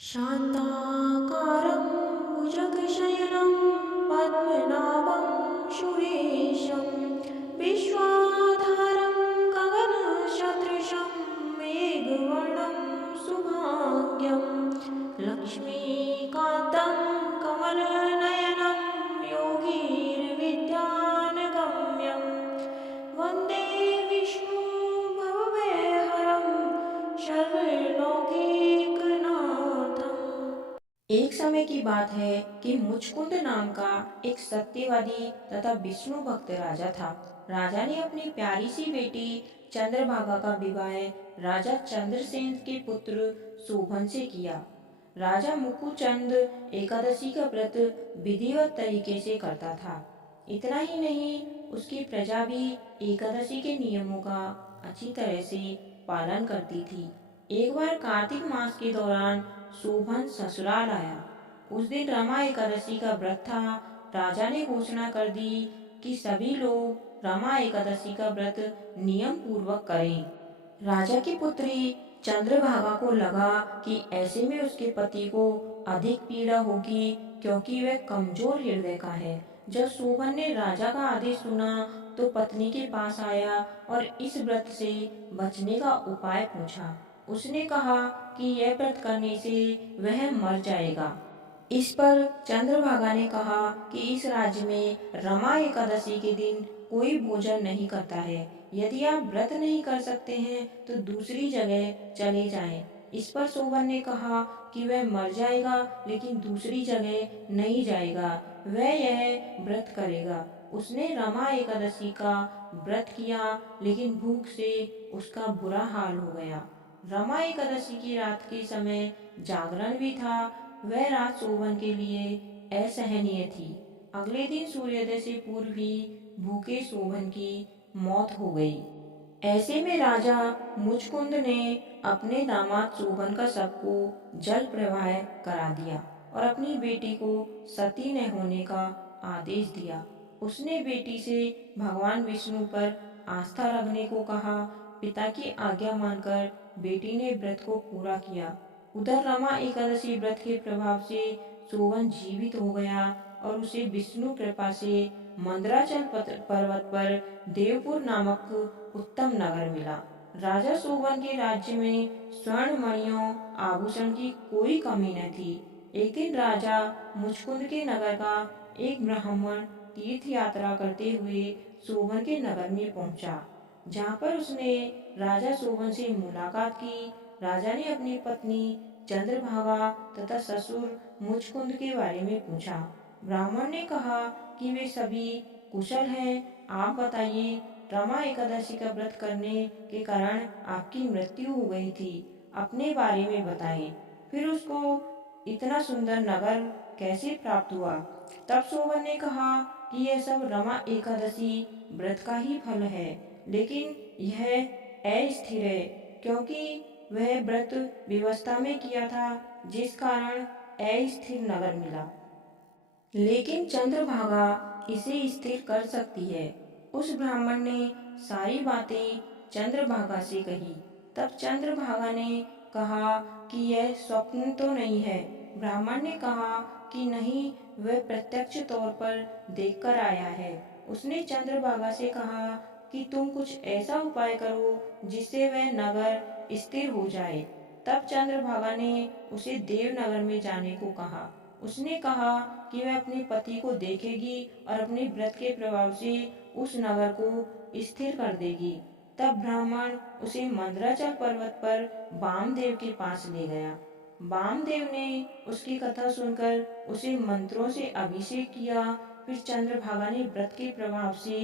शान्ताकारं भुजगशयनं पद्मनाभं सुरेशं विश्वाधारं गगनसदृशं मेघवर्णं शुभाङ्गं लक्ष्मीकान्तं कमलनयनं योगीर्विद्यानगम्यं वन्दे विष्णु भवभयहरं सर्वलोकैकनाथम्। एक समय की बात है कि मुचकुंद नाम का एक सत्यवादी तथा विष्णु भक्त राजा था। राजा ने अपनी प्यारी सी बेटी चंद्रभागा का विवाह राजा चंद्रसेन के पुत्र शोभन से किया। राजा मुकुचंद एकादशी का व्रत विधिवत तरीके से करता था। इतना ही नहीं, उसकी प्रजा भी एकादशी के नियमों का अच्छी तरह से पालन करती थी। एक बार कार्तिक मास के दौरान शोभन ससुराल आया। उस दिन रमा एकादशी का व्रत था। राजा ने घोषणा कर दी कि सभी लोग रमा एकादशी का व्रत नियम पूर्वक करें। राजा की पुत्री चंद्रभागा को लगा कि ऐसे में उसके पति को अधिक पीड़ा होगी, क्योंकि वह कमजोर हृदय का है। जब शोभन ने राजा का आदेश सुना तो पत्नी के पास आया और इस व्रत से बचने का उपाय पूछा। उसने कहा कि यह व्रत करने से वह मर जाएगा। इस पर चंद्रभागा ने कहा कि इस राज्य में रमा एकादशी के दिन कोई भोजन नहीं करता है। यदि आप व्रत नहीं कर सकते हैं तो दूसरी जगह चले जाएं। इस पर शोभन ने कहा कि वह मर जाएगा लेकिन दूसरी जगह नहीं जाएगा, वह यह व्रत करेगा। उसने रमा एकादशी का व्रत किया, लेकिन भूख से उसका बुरा हाल हो गया। रमा एकादशी की रात के समय जागरण भी था। वह रात शोभन के लिए असहनीय थी। अगले दिन सूर्योदय से पूर्व ही भूखे शोभन की मौत हो गई। ऐसे में राजा मुचकुंद ने अपने दामाद शोभन का शव को जल प्रवाह करा दिया और अपनी बेटी को सती न होने का आदेश दिया। उसने बेटी से भगवान विष्णु पर आस्था रखने को कहा। पिता की आज्ञा मानकर बेटी ने व्रत को पूरा किया। उधर रमा एकादशी व्रत के प्रभाव से शोभन जीवित हो गया और उसे विष्णु कृपा से मंदराचल पर्वत पर देवपुर नामक उत्तम नगर मिला। राजा शोभन के राज्य में स्वर्ण मणियों आभूषण की कोई कमी न थी। एक दिन राजा मुचकुंद के नगर का एक ब्राह्मण तीर्थ यात्रा करते हुए शोभन के नगर में पहुंचा, जहाँ पर उसने राजा शोभन से मुलाकात की। राजा ने अपनी पत्नी चंद्रभागा तथा ससुर मुचकुंद के बारे में पूछा। ब्राह्मण ने कहा कि वे सभी कुशल हैं। आप बताइए, रमा एकादशी का व्रत करने के कारण आपकी मृत्यु हो गई थी, अपने बारे में बताएं। फिर उसको इतना सुंदर नगर कैसे प्राप्त हुआ? तब शोभन ने कहा कि यह सब रमा एकादशी व्रत का ही फल है, लेकिन यह अस्थिर है, क्योंकि वह व्रत व्यवस्था में किया था, जिस कारण अस्थिर नगर मिला। लेकिन चंद्रभागा इसे स्थिर कर सकती है। उस ब्राह्मण ने सारी बातें चंद्रभागा से कही। तब चंद्रभागा ने कहा कि यह स्वप्न तो नहीं है। ब्राह्मण ने कहा कि नहीं, वह प्रत्यक्ष तौर पर देखकर आया है। उसने चंद्रभागा से कहा कि तुम कुछ ऐसा उपाय करो जिससे वह नगर स्थिर हो जाए। तब चंद्रभागा ने उसे देवनगर में जाने को कहा। उसने कहा कि वह अपने पति को देखेगी और अपने व्रत के प्रभाव से उस नगर को स्थिर कर देगी। तब ब्राह्मण उसे मंदराचल पर्वत पर वामदेव के पास ले गया। वामदेव ने उसकी कथा सुनकर उसे मंत्रों से अभिषेक किया। फिर चंद्रभागा ने व्रत के प्रभाव से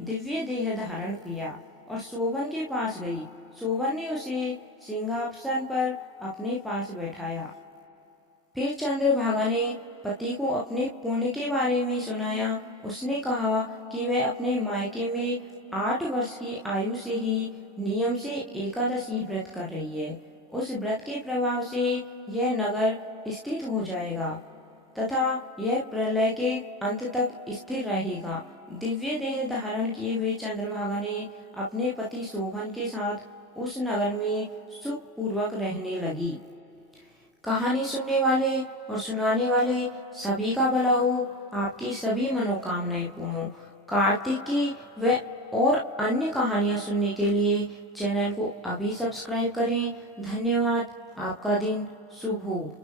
दिव्य देह धारण किया और शोभन के पास गई। शोभन ने उसे सिंहासन पर अपने पास बैठाया। फिर चंद्रभागा ने पति को अपने पुण्य के बारे में सुनाया। उसने कहा कि वह अपने मायके में 8 वर्ष की आयु से ही नियम से एकादशी व्रत कर रही है। उस व्रत के प्रभाव से यह नगर स्थित हो जाएगा तथा यह प्रलय के अंत तक स्थिर रहेगा। दिव्य देह धारण किए हुए चंद्रभागा ने अपने पति शोभन के साथ उस नगर में सुख पूर्वक रहने लगी। कहानी सुनने वाले और सुनाने वाले सभी का भला हो, आपकी सभी मनोकामनाएं पूर्ण हो। कार्तिक की व और अन्य कहानियाँ सुनने के लिए चैनल को अभी सब्सक्राइब करें। धन्यवाद। आपका दिन शुभ हो।